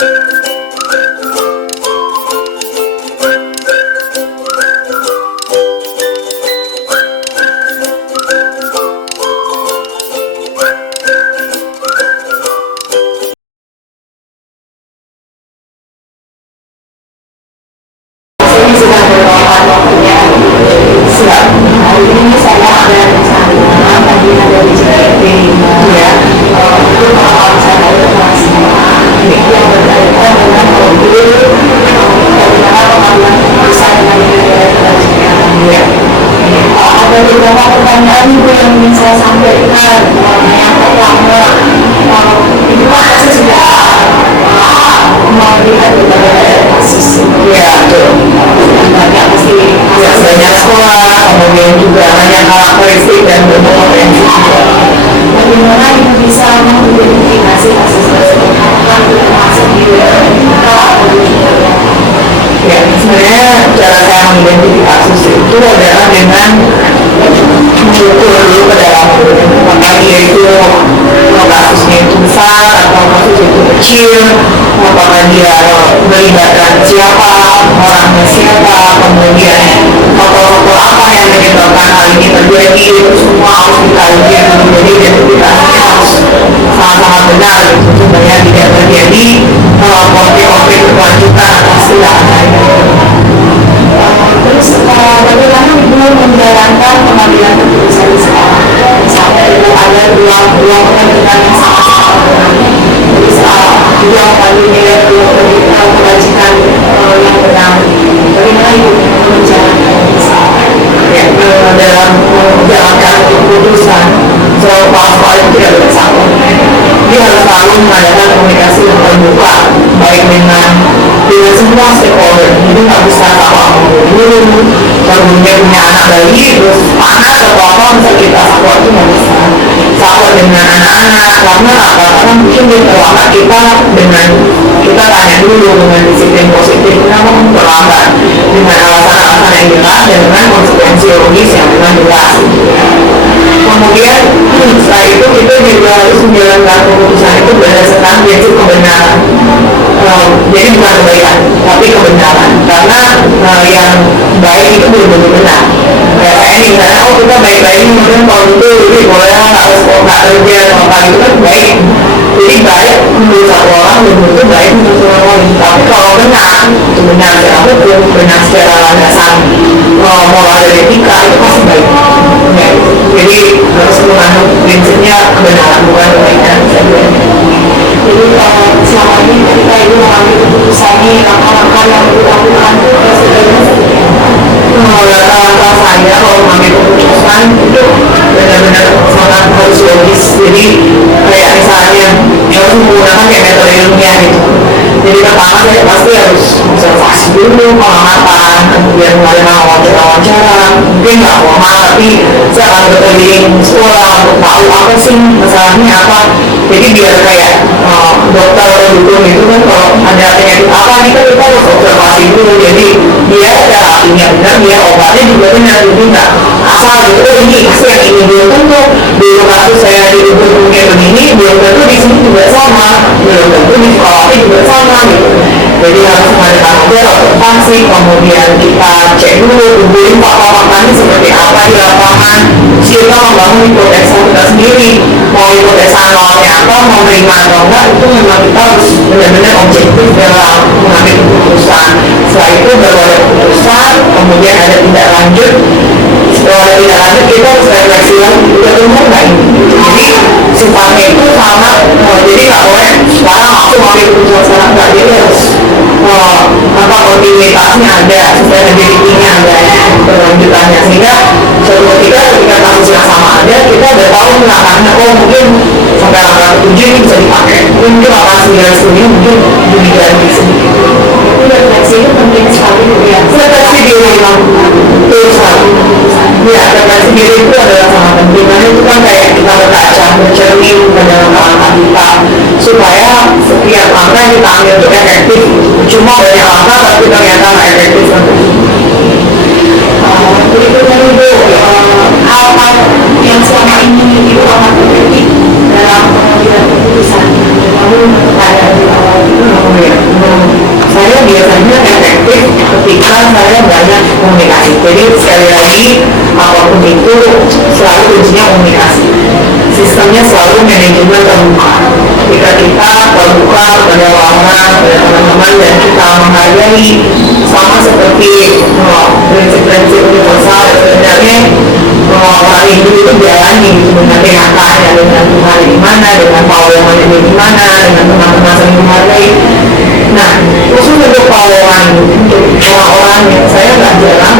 Sudah berapa waktunya siap. Hari ini saya ada rencana tadi dari JKT ya, itu kalau saya informasinya yang berkaitan dengan mobil bagaimana pengambilan keputusan dari kebijakan ya. Ada beberapa pertanyaan Ibu yang ingin saya sampaikan. Yang pertama, Ibu pasti sudah melihat kasus ya, banyak pasti ya, banyak sekolah, kemudian juga banyak karakteristik dan berpotensi juga. Bagaimana Ibu bisa mengidentifikasi kasus-kasus apakah itu termasuk di ya, sebenarnya cara saya mengidentifikasi kasus itu adalah dengan mengukur dulu ke dalam apakah dia itu kasusnya itu besar atau kasus itu kecil, apakah dia melibatkan siapa, orangnya siapa, kemudian faktor-faktor apa yang menyebabkan hal ini terjadi, itu semua harus dikaji. Jadi identifikasinya harus sangat-sangat benar gitu, supaya tidak terjadi konflik-konflik berkelanjutan atas tidak adanya. Terus bagaimana Ibu menjalankan pengambilan keputusan sekarang? Misalnya Ibu ada dua kepentingan yang sama-sama benar. Terus yang tadinya kewajiban yang benar. Bagaimana Ibu menjalankan sekarang? Ya, dalam menjalankan keputusan soal apa itu tidak bersama. Dia harus selalu mengadakan komunikasi yang terbuka, baik dengan semua stakeholder. Jadi nggak bisa apa dulu, kemudian punya anak bayi, terus anak atau apa bisa kita support itu nggak bisa. Support dengan anak-anak, karena apa? Karena mungkin di terlambat kita dengan kita tanya dulu dengan disiplin positif, kenapa kamu terlambat dengan alasan-alasan yang jelas dan dengan konsekuensi logis yang memang jelas. Kemudian setelah itu kita juga harus menjalankan keputusan itu berdasarkan prinsip kebenaran. Jadi bukan kebaikan, tapi kebenaran. Karena yang baik itu belum tentu benar. Kayak ini, misalnya kita baik-baik kemudian kalau itu lebih boleh harus nggak kerja atau apa itu kan baik. Jadi baik menurut satu orang belum tentu baik menurut orang lain. Tapi kalau benar, itu benar secara hukum, benar secara landasan moral dan etika itu pasti baik. Ya, jadi harus mengandung prinsipnya kebenaran bukan kebaikan saja. Jadi selama ini ketika Ibu mengambil keputusan ini, langkah-langkah yang Ibu lakukan itu sebenarnya seperti apa? Langkah-langkah saya kalau mengambil keputusan itu benar-benar sangat harus logis. Jadi kayak misalnya harus menggunakan kayak metode ilmiah gitu. Jadi pertama saya pasti harus observasi dulu, pengamatan, kemudian melakukan wawancara-wawancara. Mungkin nggak formal, tapi saya akan berkeliling sekolah untuk tahu apa sih masalahnya apa. Jadi biar kayak dokter atau dukun itu kan kalau ada penyakit apa nih kan kita harus observasi dulu. Jadi dia terapinya benar, dia obatnya juga benar. Jadi nggak asal gitu, ini pasti yang ini belum tentu. Dulu kasus saya di dukun punya begini, belum tentu di sini juga sama, belum tentu di sekolahnya juga sama gitu. Jadi harus mengadakan observasi, kemudian kita cek dulu, hubungin fakta-faktanya seperti apa di lapangan. Kita membangun hipotesa kita sendiri, mau hipotesa nolnya apa, mau terima atau enggak, itu memang kita harus benar-benar objektif dalam mengambil keputusan. Setelah itu baru ada keputusan, kemudian ada tindak lanjut. Setelah ada tindak lanjut kita harus refleksi lagi, udah benar nggak ini? Jadi sifatnya itu sangat, jadi nggak boleh sekarang aku mengambil keputusan sekarang nggak, jadi harus apa kontinuitasnya ada, sustainability-nya ada, berlanjutannya, sehingga suatu ketika kasus yang sama ada, kita udah tahu langkahnya, oh mungkin sampai langkah 7 ini bisa dipakai, mungkin langkah 9 ini mungkin diganti sedikit. Tapi refleksi itu penting sekali ya. Refleksi diri itu satu. Ya, refleksi diri itu adalah sangat penting. Karena itu kan kayak kita berkaca, bercermin ke dalam langkah kita, supaya setiap langkah yang kita ambil itu efektif. Cuma banyak langkah tapi ternyata nggak efektif. Berikutnya Ibu, hal-hal yang selama ini Ibu amat efektif dalam pengambilan keputusan, namun keadaan di awal itu Jadi sekali lagi apapun itu selalu kuncinya komunikasi. Sistemnya selalu manajemen terbuka. Ketika kita terbuka kepada orang-orang, kepada teman-teman, dan kita menghargai sama seperti prinsip-prinsip universal sebenarnya orang Hindu itu jalani sebenarnya nyatanya dengan Tuhan di mana, dengan pahlawan yang di mana, dengan teman-teman saling menghargai. Nah, khusus untuk pahlawan, untuk orang-orang yang saya nggak jarang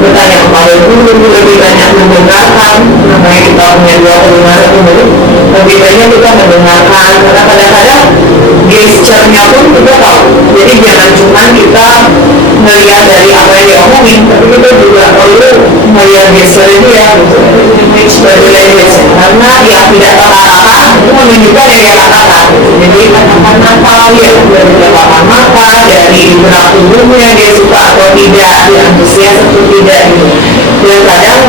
bertanya kepada guru, lebih banyak mendengarkan. Makanya kita punya 25 menit, lebih banyak kita mendengarkan, karena kadang-kadang gesture-nya pun kita tahu. Jadi jangan cuma kita melihat dari apa yang diomongin, tapi kita juga perlu melihat gesture itu ya, karena yang tidak terkata itu menunjukkan yang dia katakan. Jadi kata-kata ya dari telapak mata, dari gerak tubuhnya dia suka atau tidak, dia antusias atau tidak gitu. Dan kadang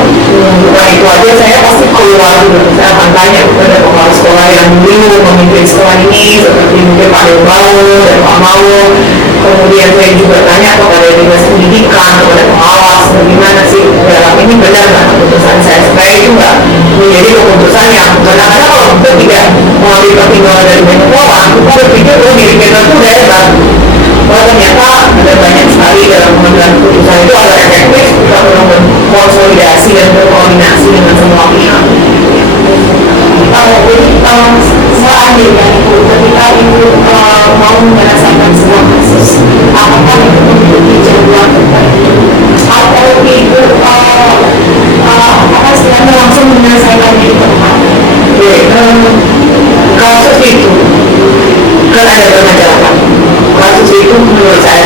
bukan itu aja, saya pasti keluar dulu, saya akan tanya kepada kepala sekolah yang dulu memimpin sekolah ini seperti mungkin Pak Derbau dan Pak Mau. Kemudian saya juga tanya kepada dinas pendidikan, kepada pengawas, bagaimana sih dalam ini benar nggak keputusan saya, supaya itu nggak menjadi keputusan yang kadang-kadang kalau kita tidak mengambil pertimbangan dari banyak orang, kita berpikir diri kita itu udah hebat. Bahwa ternyata ada banyak sekali dalam pengambilan keputusan itu ada efektif, kita perlu konsolidasi dan berkoordinasi dengan semua pihak. Seandainya itu ketika ibu mau menyelesaikan sebuah kasus, apakah itu memiliki jawaban terbaik atau ibu apakah istilahnya langsung menyelesaikan di tempat? Kasus itu kan ada bermacam-macam. Kasus itu menurut saya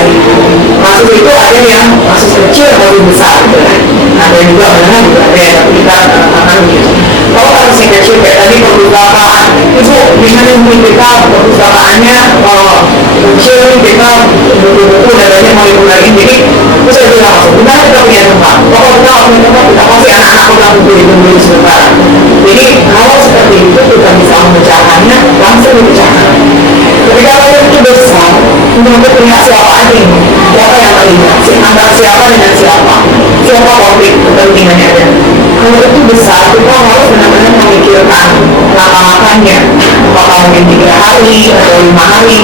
kasus itu ada yang kasus kecil atau besar gitu kan. Ada juga mana juga ada yang kita katakan gitu. Kalau kasus yang kecil kayak tadi perpustakaan, itu gimana nih kita perpustakaannya kecil, kita buku-buku dan banyak manipulasi. Jadi itu saya bilang langsung, kita punya tempat. Kalau kita punya tempat, kita pasti anak-anak kita buku itu dulu sebentar. Jadi kalau seperti itu kita bisa memecahkannya, langsung dipecahkan. Tapi kalau itu besar, untuk pihak siapa aja ini? Siapa yang terlibat? Antara siapa dengan siapa? Siapa konflik kepentingannya ada? Kalau itu besar, kita harus benar-benar memikirkan langkah-langkahnya. Apakah mungkin 3 hari atau 5 hari?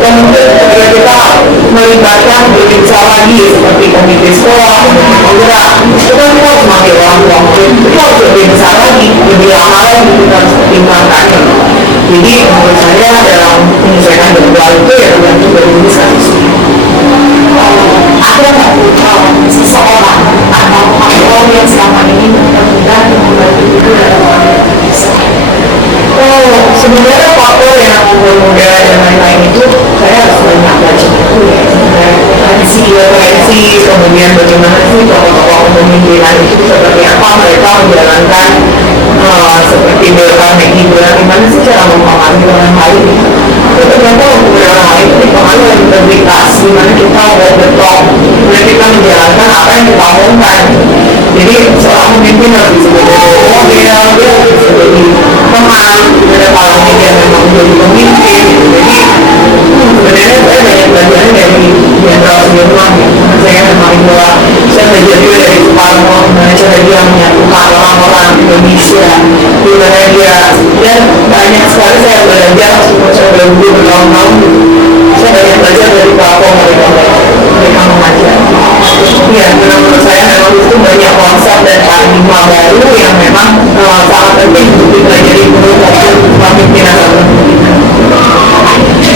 Dan mungkin ketika kita melibatkan berbicara lagi seperti komite sekolah, penggerak, itu kan kita harus manggil orang tua murid. Itu harus lebih besar lagi, lebih lama lagi kita harus pertimbangkannya. Jadi menurut saya dalam menyelesaikan jadwal itu ya tergantung dari diskusi. Ada nggak seseorang atau orang yang selama ini mudah-mudahan membantu itu dalam organisasi? Sebenarnya faktor yang mempermudah dan lain-lain itu saya harus banyak baca buku ya. Referensi, kemudian bagaimana sih tokoh-tokoh kepemimpinan itu seperti apa mereka menjalankan seperti Carnegie bilang gimana sih cara mempengaruhi orang lain. Itu ternyata beberapa hal itu dipengaruhi oleh integritas, gimana kita berbetok, gimana kita menjalankan apa yang kita omongkan. Jadi seorang pemimpin harus disebut model, dia harus jadi teman, ada kalau dia memang menjadi pemimpin. Jadi sebenarnya saya banyak belajar dari Jenderal Sudirman ya. Saya memang bahwa saya belajar juga dari Soekarno, gimana cara dia menyatukan orang-orang Indonesia, gimana dia, dan banyak sekali saya belajar meskipun saya belum bertahun-tahun. Saya banyak belajar dari pelaku mereka mengajar. Ya, menurut saya memang itu banyak konsep dan paradigma baru yang memang sangat penting untuk dipelajari menurut pemimpinan dan kepemimpinan.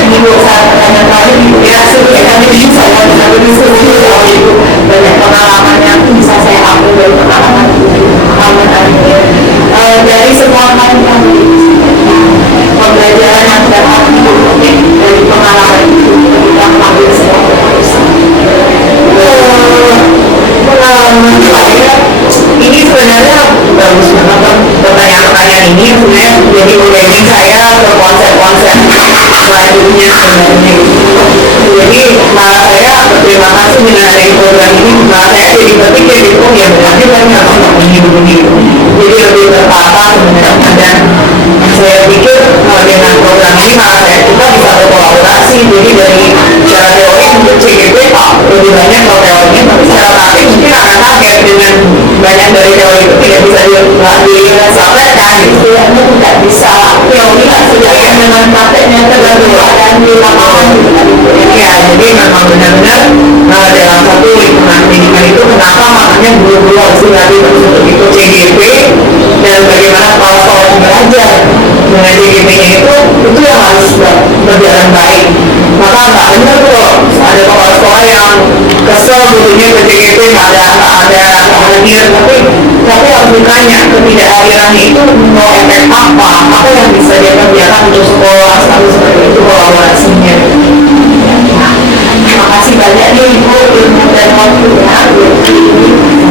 Ibu saya pertanyaan kali ya sebenarnya kami bisa satu diskusi soal itu banyak pengalamannya bisa saya ambil dari pengalaman dari semua hal yang pembelajaran yang dapat dari pengalaman itu ketika mengambil sebuah keputusan. Pengalaman saya ini sebenarnya bagus banget pertanyaan-pertanyaan ini sebenarnya jadi framing saya ke konsep-konsep selanjutnya sebenarnya. Jadi malah saya berterima kasih dengan adanya program ini, malah saya jadi berpikir gitu, ya berarti kami harus begini-begini. Jadi lebih tertata sebenarnya, dan saya pikir dengan program ini malah kita bisa berkolaborasi. Jadi dari cara teori untuk CGP lebih banyak kalau teorinya, tapi secara praktik mungkin akan kaget pertanyaan dari teori itu tidak bisa disampaikan, istilahnya tidak bisa teori sejalan dengan prakteknya tergantung keadaan di lapangan gitu kan. Ya, jadi memang benar-benar dalam satu lingkungan pendidikan itu kenapa makanya guru-guru harus dilatih terus untuk ikut CGP dan bagaimana kepala belajar dengan CGP-nya itu yang harus berjalan baik. Maka nggak benar tuh ada kepala sekolah yang kesel butuhnya ke CGP nggak ada hadir, tapi harus ditanya ketidakhadirannya itu mau efek apa yang bisa dia kerjakan untuk sekolah, selalu seperti itu kolaborasinya. Nah, terima kasih banyak nih Ibu ilmu dan waktunya,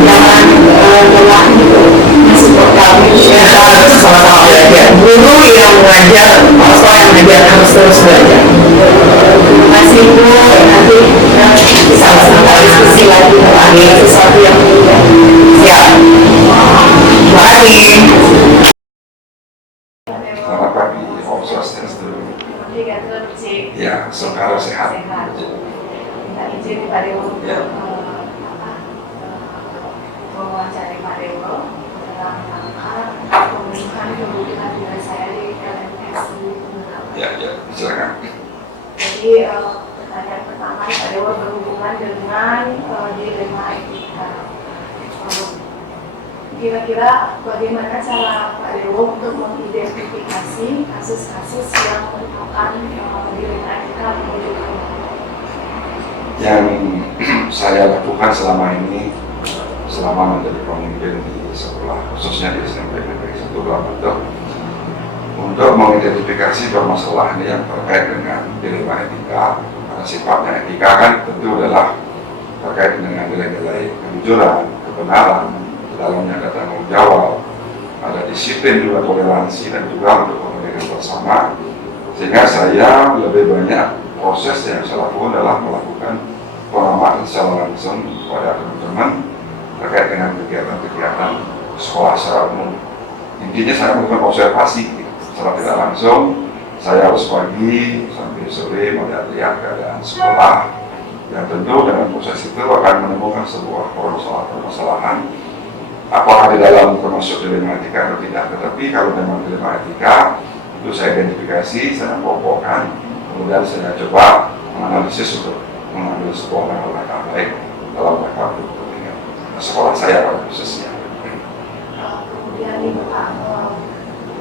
jangan lelah gitu support kami ya, sama-sama belajar. Guru yang mengajar, sekolah yang mengajar harus terus belajar. Terima kasih Bu, nanti sama-sama diskusi lagi mengenai sesuatu yang berbeda. Siap. Terima kasih. Selamat pagi, Om Swastiastu. Ya, saudara sehat. Minta izin Pak Dewo untuk mewawancarai Pak Dewo dalam rangka pemenuhan kebutuhan diri saya di LMS di Pemerintahan. Ya, silakan. Jadi pertanyaan pertama Pak Dewo berhubungan dengan dilema etika. Kira-kira bagaimana cara Pak Dewo untuk mengidentifikasi kasus-kasus yang merupakan dilema etika menuju ke Yang saya lakukan selama ini, selama menjadi pemimpin di sekolah, khususnya di SMP Negeri 1 Blambanto, untuk mengidentifikasi permasalahan yang terkait dengan dilema etika. Karena sifatnya etika kan tentu adalah terkait dengan nilai-nilai kejujuran, kebenaran, di dalamnya ada tanggung jawab, ada disiplin juga, toleransi, dan juga untuk kepentingan bersama. Sehingga saya lebih banyak proses yang saya lakukan adalah melakukan pengamatan secara langsung kepada teman-teman terkait dengan kegiatan-kegiatan sekolah secara umum. Intinya saya melakukan observasi secara tidak langsung. Saya harus pagi sampai sore melihat keadaan sekolah, dan tentu dengan proses itu akan menemukan sebuah permasalahan apakah di dalam termasuk dilema etika atau tidak. Tetapi kalau memang dilema etika, itu saya identifikasi, saya kelompokkan, kemudian saya coba menganalisis untuk mengambil sebuah langkah baik dalam rangka untuk kepentingan sekolah saya pada khususnya. Kemudian nih Bapak,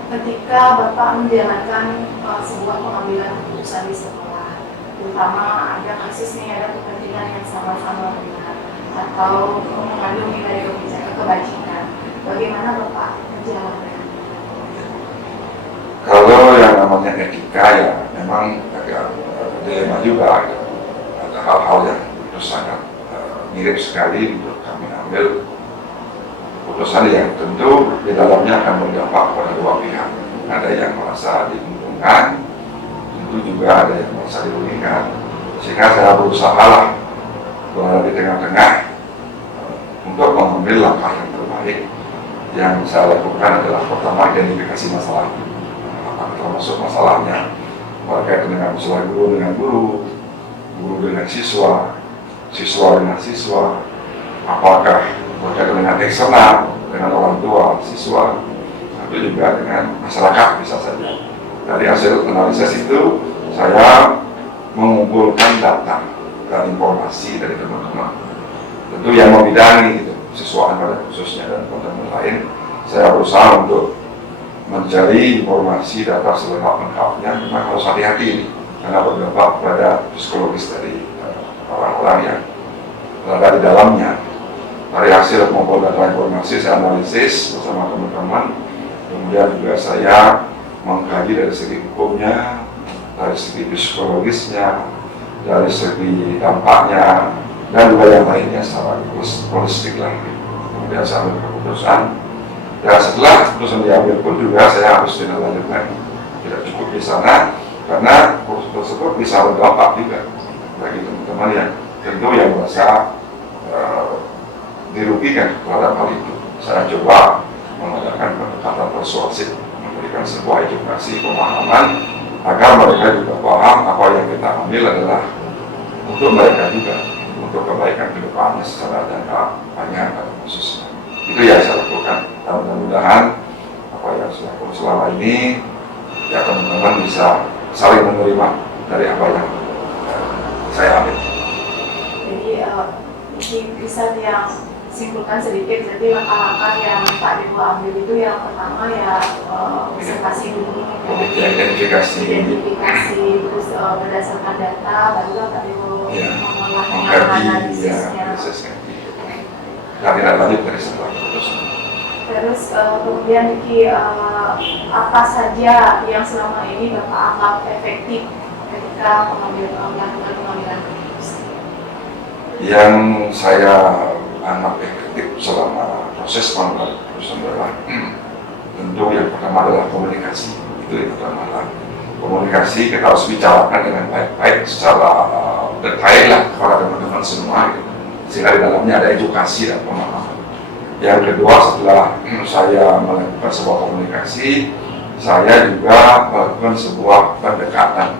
ketika Bapak menjalankan sebuah pengambilan keputusan di sekolah, terutama ada kasus nih, ada kepentingan yang sama-sama benar atau mengandung nilai kebajikan, bagaimana Bapak menjalankan? Kalau yang namanya etika ya memang agak dilema juga, ada hal-hal yang itu sangat mirip sekali untuk kami ambil keputusan yang tentu di dalamnya akan berdampak pada dua pihak. Ada yang merasa diuntungkan, tentu juga ada yang merasa dirugikan. Sehingga saya berusaha lah berada di tengah-tengah untuk mengambil langkah yang terbaik. Yang saya lakukan adalah pertama identifikasi masalah, termasuk masalahnya berkaitan dengan masalah guru dengan guru, guru dengan siswa, siswa dengan siswa, apakah berkaitan dengan eksternal, dengan orang tua siswa, atau juga dengan masyarakat bisa saja. Dari hasil analisis itu saya mengumpulkan data dan informasi dari teman-teman, tentu yang membidangi siswaan pada khususnya dan teman-teman lain. Saya berusaha untuk mencari informasi data selengkap-lengkapnya. Memang harus hati-hati karena berdampak pada psikologis dari orang-orang yang berada di dalamnya. Dari hasil mengumpulkan data informasi, saya analisis bersama teman-teman, kemudian juga saya mengkaji dari segi hukumnya, dari segi psikologisnya, dari segi dampaknya, dan juga yang lainnya secara holistik lagi. Kemudian saya ambil keputusan, dan setelah keputusan diambil pun juga saya harus tindak-lanjutkan. Tidak cukup di sana, karena keputusan tersebut bisa berdampak juga bagi teman-teman yang tentu yang merasa dirugikan terhadap hal itu. Saya coba mengadakan pendekatan persuasif, memberikan sebuah edukasi pemahaman agar mereka juga paham apa yang kita ambil adalah untuk mereka juga, untuk kebaikan ke depannya secara jangka panjang dan khususnya. Itu yang saya lakukan. Dan mudah-mudahan apa yang saya lakukan selama ini, ya teman-teman bisa saling menerima dari apa yang saya ambil. Jadi bisa yang simpulkan sedikit, jadi langkah-langkah yang Pak Dewo ambil itu yang pertama ya observasi dulu, Ya, identifikasi, terus berdasarkan data, barulah Pak Dewo ya, mengolahnya, mengkaji, ya, analisisnya. prosesnya. Dan tidak lanjut dari setelah keputusan. Terus kemudian Diki, apa saja yang selama ini Bapak anggap efektif ketika melakukan pengambilan keputusan? Yang saya anggap efektif selama proses pengambilan keputusan adalah tentu yang pertama adalah komunikasi. Itu yang pertama adalah komunikasi. Kita harus bicarakan dengan baik-baik secara detail lah kepada teman-teman semua gitu. Sehingga di dalamnya ada edukasi dan pemahaman. Yang kedua, setelah saya melakukan sebuah komunikasi, saya juga melakukan sebuah pendekatan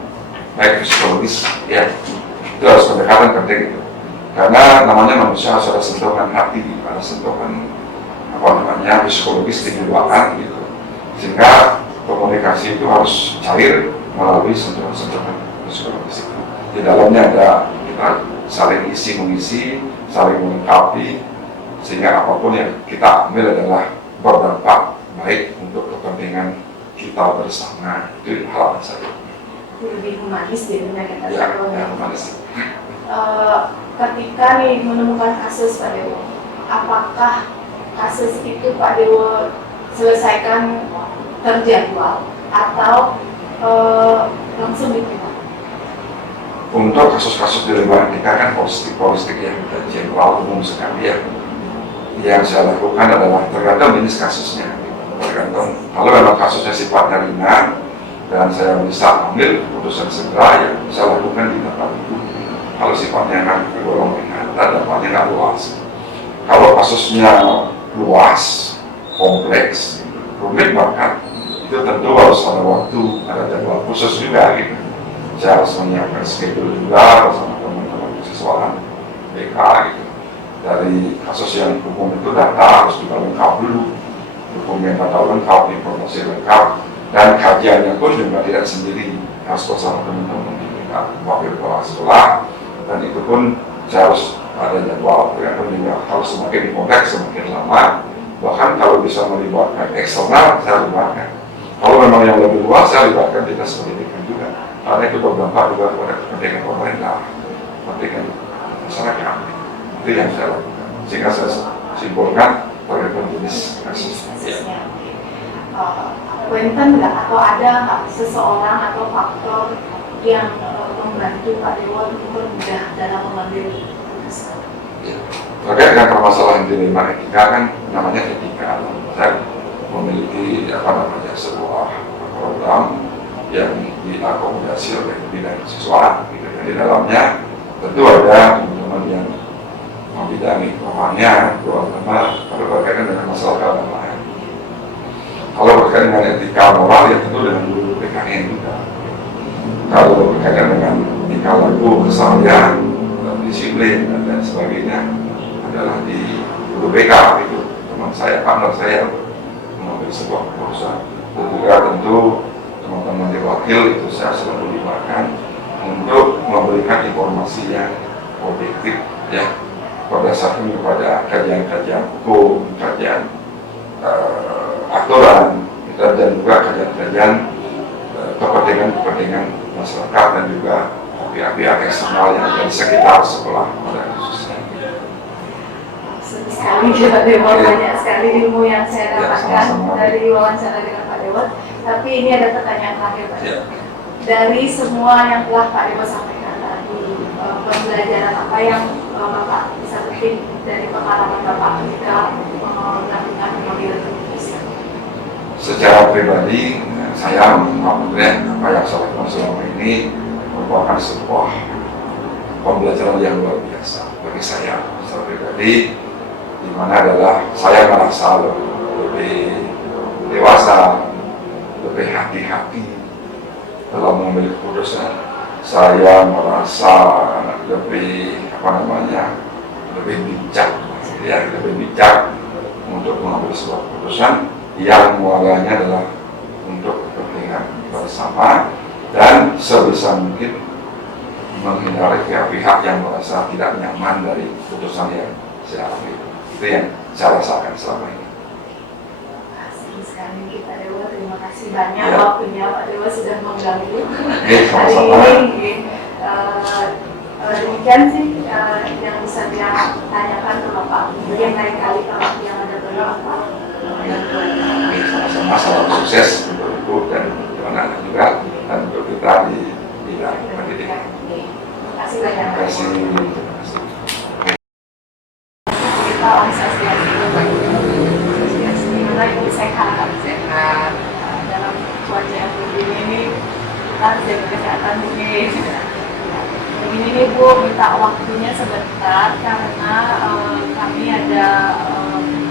baik psikologis, ya itu harus pendekatan penting itu. Karena namanya manusia harus ada sentuhan hati, ada sentuhan psikologis kejiwaan gitu. Sehingga komunikasi itu harus cair melalui sentuhan-sentuhan psikologis itu. Di dalamnya ada kita saling isi mengisi, saling melengkapi, sehingga apapun yang kita ambil adalah berdampak baik untuk kepentingan kita bersama. Itu harapan saya. Lebih humanis jadinya kita. Ya, humanis. Ketika nih menemukan kasus Pak Dewo, apakah kasus itu Pak Dewo selesaikan terjadwal atau langsung diterima? Untuk kasus-kasus di luar etika kan politik ya, jenderal umum sekali ya. Yang saya lakukan adalah tergantung jenis kasusnya, tergantung. Kalau memang kasusnya sifatnya ringan dan saya bisa ambil keputusan segera, ya saya lakukan di tempat itu. Kalau sifatnya kan tergolong ringan dan dampaknya nggak luas. Kalau kasusnya luas, kompleks, rumit bahkan, itu tentu harus ada waktu, ada jadwal khusus juga gitu. Saya harus menyiapkan schedule juga bersama teman-teman siswa BK gitu. Dari kasus yang hukum itu data harus juga lengkap dulu, dokumen data lengkap, informasi lengkap, dan kajiannya pun juga tidak sendiri, harus bersama teman-teman wakil kepala sekolah, dan itu pun saya harus ada jadwal, tergantung juga harus semakin kompleks semakin lama. Bahkan kalau bisa melibatkan eksternal, saya libatkan. Kalau memang yang lebih luas, saya libatkan dinas pendidikan juga. Karena itu berdampak juga kepada kepentingan pemerintah, kepentingan masyarakat. Itu yang saya lakukan. Sehingga saya simpulkan tergantung jenis kasus. Punten nggak atau ada nggak seseorang atau faktor yang membantu Pak Dewo untuk bermudah dalam mengambil keputusan? Ya. Terkait dengan permasalahan dilema etika kan namanya etika. Saya memiliki sebuah program yang diakomodasi oleh bidang siswa. Gitu. Di dalamnya tentu ada teman-teman yang membidangi programnya, terutama kalau berkaitan dengan masalah keagamaan. Kalau berkaitan dengan etika moral ya tentu dengan guru PKN juga. Kalau berkaitan dengan etika laku, kesalahan, disiplin dan sebagainya adalah di guru BK itu teman saya, partner saya mengambil sebuah keputusan. Dan juga tentu teman-teman di wakil itu saya selalu libatkan untuk memberikan informasi yang objektif ya, berdasarkan kepada kajian-kajian hukum, kajian aturan, dan juga kajian-kajian kepentingan masyarakat dan juga pihak-pihak eksternal yang ada di sekitar sekolah pada khususnya. Sekali Pak Dewo, banyak sekali ilmu yang saya dapatkan dari wawancara dengan Pak Dewo. Tapi ini ada pertanyaan terakhir Pak Dewo. Dari semua yang telah Pak Dewo sampaikan tadi, pembelajaran apa yang Bapak bisa petik dari pengalaman Bapak ketika melakukan pengambilan keputusan? Secara pribadi, saya menganggap apa yang saya lakukan selama ini merupakan sebuah pembelajaran yang luar biasa bagi saya secara pribadi, di mana adalah saya merasa lebih dewasa, lebih hati-hati dalam mengambil keputusan. Saya merasa lebih lebih bijak, ya lebih bijak untuk mengambil sebuah keputusan yang muaranya adalah untuk kepentingan bersama dan sebisa mungkin menghindari pihak-pihak yang merasa tidak nyaman dari keputusan yang saya ambil. Itu yang saya rasakan selama ini. Terima kasih sekali Pak Dewa, terima kasih banyak Ya. waktunya Pak Dewa sudah mengganggu Sama-sama. hari ini. Demikian sih yang bisa dia tanyakan ke Bapak. Mungkin lain kali kalau yang ada Bapak. Sama-sama, salam sukses untuk ibu dan anak-anak juga dan untuk kita di bidang pendidikan. Terima kasih banyak. Terima kasih. Terima kasih. Kita gimana Ibu sehat dalam cuaca yang begini ini kita harus jaga kesehatan mungkin. Begini nih Bu, minta waktunya sebentar karena kami ada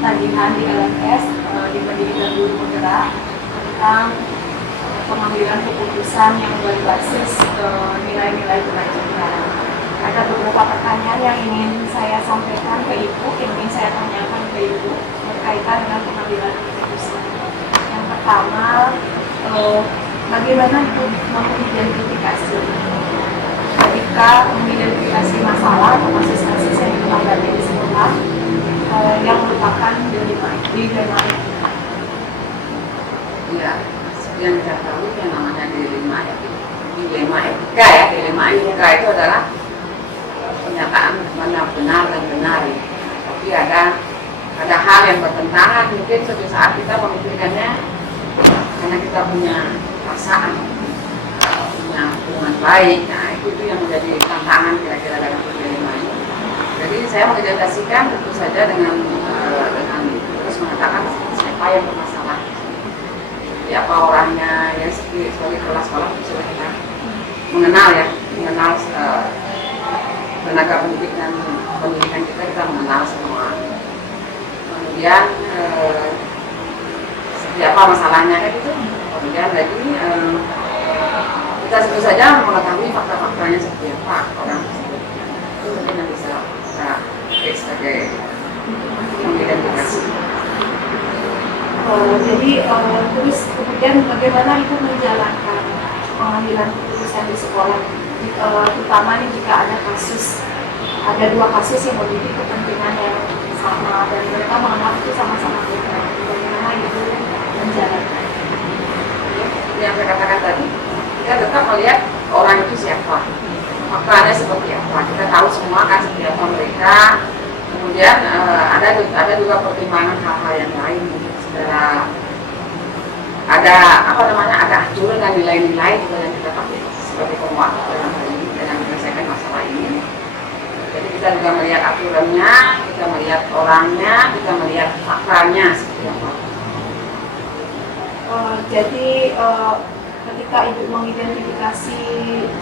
tagihan di LMS di Pendidikan Guru Penggerak tentang pengambilan keputusan yang berbasis nilai-nilai kebajikan. Ada beberapa pertanyaan yang ingin saya sampaikan ke Ibu, yang ingin saya tanyakan ke Ibu berkaitan dengan pengambilan keputusan. Yang pertama, bagaimana Ibu mengidentifikasi ketika mengidentifikasi masalah atau kasus-kasus yang Ibu anggap di sekolah yang merupakan dilema etika? Ya, seperti yang kita tahu yang namanya dilema etika ya. Dilema etika itu adalah pernyataan mana benar dan benar ya. Tapi ada hal yang bertentangan, mungkin suatu saat kita memikirkannya karena kita punya perasaan, punya hubungan baik. Nah itu yang menjadi tantangan kira-kira dalam dilema ini. Jadi saya mengidentifikasikan tentu saja dengan terus mengatakan siapa yang bermasalah, siapa orangnya, ya sebagai kepala sekolah bisa kita mengenal tenaga pendidikan kita mengenal semua. Kemudian seperti apa masalahnya kayak gitu. Kemudian lagi kita tentu saja mengetahui fakta-faktanya seperti apa orang tersebut. Itu mungkin yang bisa kita cek sebagai mengidentifikasi. Jadi terus kemudian bagaimana Ibu menjalankan pengambilan keputusan di sekolah, terutama nih jika ada dua kasus yang memiliki kepentingan yang sama dan mereka menganggap itu sama-sama benar. Bagaimana Ibu menjalankan? Yang saya katakan tadi, kita tetap melihat orang itu siapa, faktanya seperti apa. Kita tahu semua kan seperti apa mereka. Kemudian ada juga pertimbangan hal-hal yang lain. Ada aturan dan nilai-nilai juga yang kita pakai sebagai penguat dalam hal ini dalam menyelesaikan masalah ini. Jadi kita juga melihat aturannya, kita melihat orangnya, kita melihat faktanya seperti apa. Jadi ketika Ibu mengidentifikasi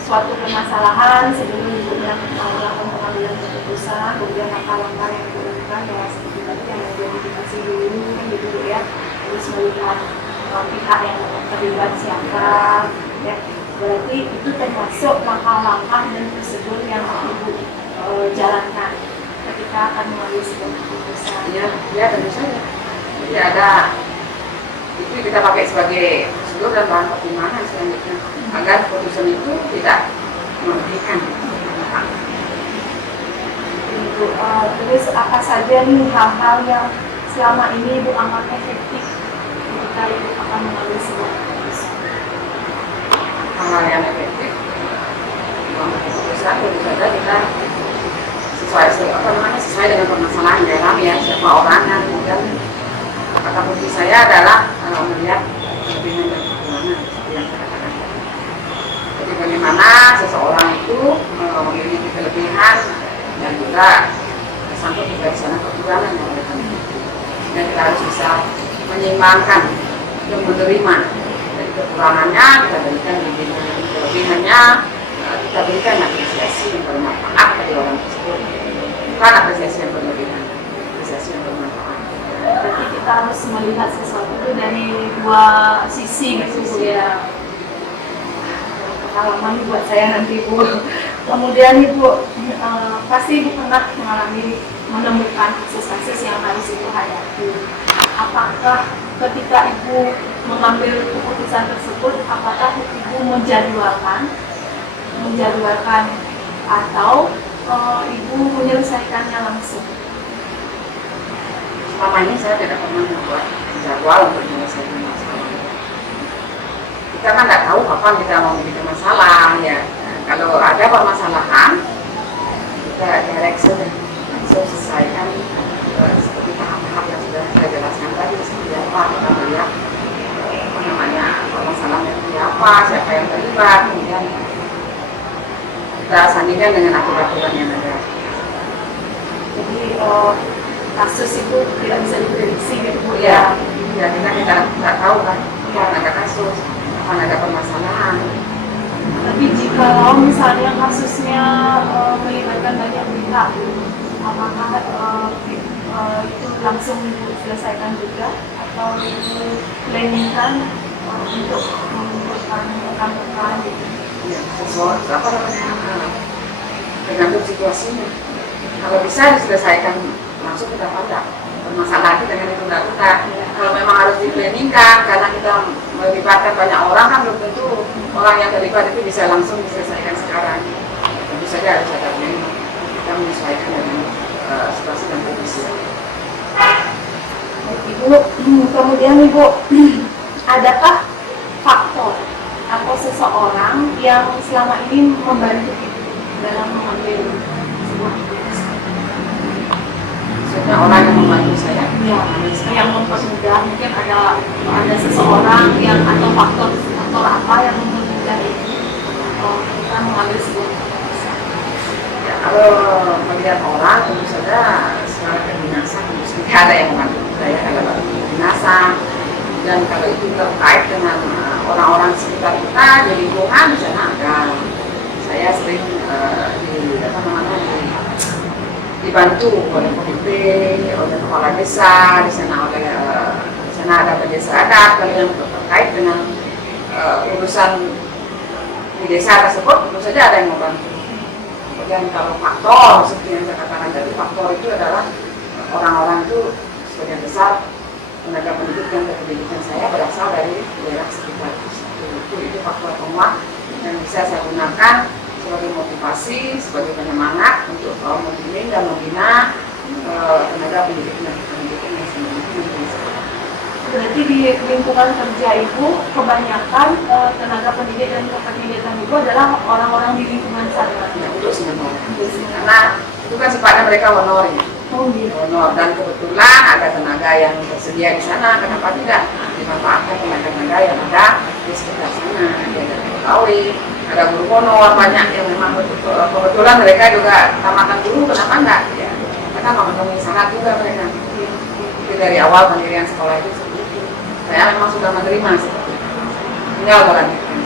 suatu permasalahan sebelum Ibu melakukan pengambilan keputusan, kemudian langkah-langkah yang dilakukan ya seperti tadi yang mengidentifikasi dulu gitu ya, terus melihat pihak yang terlibat siapa, ya berarti itu termasuk langkah-langkah dan prosedur yang Ibu jalankan ketika akan mengambil sebuah keputusan. Ya tentu saja. Jadi ada itu kita pakai sebagai prosedur dan bahan pertimbangan selanjutnya agar keputusan itu tidak merugikan. Terus apa saja nih hal-hal yang selama ini Ibu anggap efektif ketika Ibu akan mengambil sebuah keputusan? Hal-hal yang efektif mengambil keputusan tentu saja kita sesuai dengan permasalahan dalam ya siapa orangnya. Kemudian kata kunci saya adalah melihat kelebihan dan kekurangan seperti yang saya katakan. Jadi bagaimana seseorang itu memiliki kelebihan dan juga tersangkut juga di sana kekurangan yang mereka miliki. Dan kita harus bisa menyeimbangkan dan menerima dari kekurangannya, kita berikan kelebihannya, kita berikan apresiasi yang bermanfaat bagi orang tersebut. Bukan apresiasi yang berlebihan, apresiasi yang bermanfaat. Berarti kita harus melihat sesuatu itu dari dua sisi gitu ya. Pengalaman buat saya nanti Bu. Kemudian Ibu pasti Ibu pernah mengalami menemukan kasus-kasus yang harus ibu hadapi. Apakah ketika ibu mengambil keputusan tersebut, apakah ibu menjadwalkan atau ibu menyelesaikannya langsung? Selama ini saya tidak pernah membuat jadwal untuk menyelesaikan masalah. Kita kan nggak tahu kapan kita mau memiliki masalah ya. Kalau ada permasalahan, kita direct saja, langsung selesaikan seperti tahap-tahap yang sudah saya jelaskan tadi. Seperti apa kita melihat permasalahannya seperti apa, siapa yang terlibat, kemudian kita sandingkan dengan aturan-aturan yang ada. Jadi kasus itu tidak bisa diprediksi gitu Bu Ya, kita nggak tahu kan kapan ada kasus, kapan ada permasalahan. Tapi jika misalnya kasusnya melibatkan banyak pihak, apakah itu langsung diselesaikan juga atau planningkan untuk mengumpulkan rekan-rekan gitu? Ya, sesuatu apa namanya tergantung situasinya. Kalau bisa diselesaikan langsung kita pandang permasalahan kita dengan itu nggak kita. Kalau memang harus diplanningkan karena kita melibatkan banyak orang kan belum tentu orang yang terlibat itu bisa langsung diselesaikan sekarang. Tentu saja harus ada planning. Kita menyesuaikan dengan situasi dan kondisi. Ibu, kemudian Ibu, adakah faktor atau seseorang yang selama ini membantu Ibu dalam mengambil sebuah keputusan? Maksudnya orang yang membantu saya? Ya, yang mempermudah, mungkin ada seseorang yang atau faktor apa yang mempermudah Ibu kita mengambil sebuah keputusan? Ya, kalau melihat orang tentu saja secara kedinasan tidak ada yang membantu saya kalau kedinasan. Dan kalau itu terkait dengan orang-orang sekitar kita, di lingkungan di sana ada. Saya sering dibantu oleh komite, oleh kepala desa, di sana ada desa adat. Kalau yang terkait dengan urusan di desa tersebut, tentu saja ada yang membantu. Kemudian kalau faktor, seperti yang saya katakan tadi, faktor itu adalah orang-orang itu sebagian besar tenaga pendidik yang berpendidikan saya berasal dari daerah sekitar. Itu faktor penguat yang bisa saya gunakan sebagai motivasi, sebagai penyemangat untuk membimbing dan membina tenaga pendidik yang semua. Berarti di lingkungan kerja Ibu, kebanyakan tenaga pendidik dan kependidikan Ibu adalah orang-orang di lingkungan sana. Ya, untuk semua. Karena itu kan sifatnya mereka honor ya. Oh gitu. Honor, dan kebetulan ada tenaga yang tersedia di sana, kenapa tidak dimanfaatkan tenaga yang ada di sekitar sana. Ada pegawai, ada guru honor, banyak yang memang kebetulan mereka juga tamatan dulu, kenapa enggak? Ya, mereka memenuhi syarat juga mereka. Jadi dari awal pendirian sekolah itu saya memang sudah menerima seperti itu. Tinggal melanjutkan.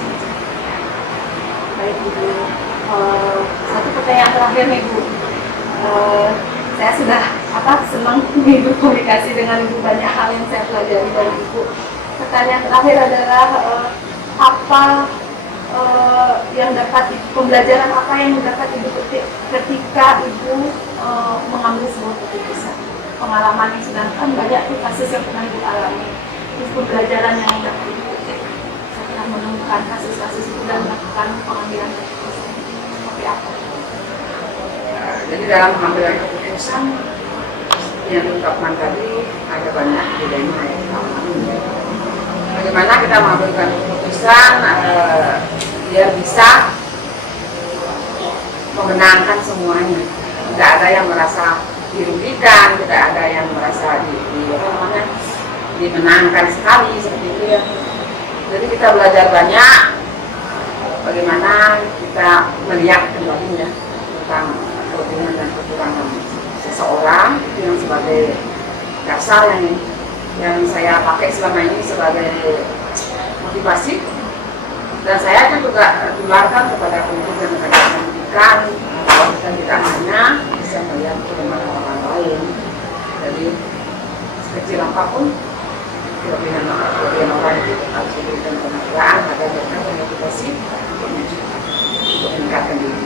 Baik Ibu, satu pertanyaan terakhir nih Bu. Saya sudah senang berkomunikasi dengan Ibu, banyak hal yang saya pelajari dari Ibu. Pertanyaan terakhir adalah apa yang dapat pembelajaran apa yang dapat Ibu petik ketika Ibu mengambil sebuah keputusan? Pengalaman yang sudah kan banyak tuh kasus yang pernah Ibu alami. Terus pembelajaran yang dapat Ibu petik setelah menemukan kasus-kasus itu dan melakukan pengambilan keputusan seperti apa? Jadi dalam pengambilan keputusan yang diungkapkan tadi ada banyak dilema yang kita alami. Bagaimana kita mengambilkan keputusan biar bisa memenangkan semuanya. Tidak ada yang merasa dirugikan, tidak ada yang merasa dimenangkan sekali seperti itu ya. Jadi kita belajar banyak bagaimana kita melihat kembali ya tentang kelebihan dan kekurangan seseorang, itu yang sebagai dasar yang saya pakai selama ini sebagai motivasi. Dan saya juga tularkan kepada pendidik dan tenaga pendidikan bahwa kita tidak hanya bisa melihat bagaimana orang lain. Jadi sekecil apapun kelebihan orang itu harus diberikan penghargaan agar mereka termotivasi untuk meningkatkan diri.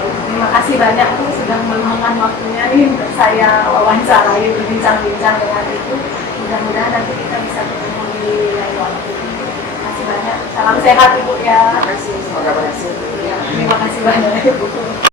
Terima kasih banyak Bu sudah meluangkan waktunya nih untuk saya wawancarai, berbincang-bincang dengan Ibu. Mudah-mudahan nanti kita bisa ketemu di lain waktu. Terima kasih banyak. Salam sehat Ibu ya. Terima kasih, semoga berhasil. Terima kasih banyak Ibu.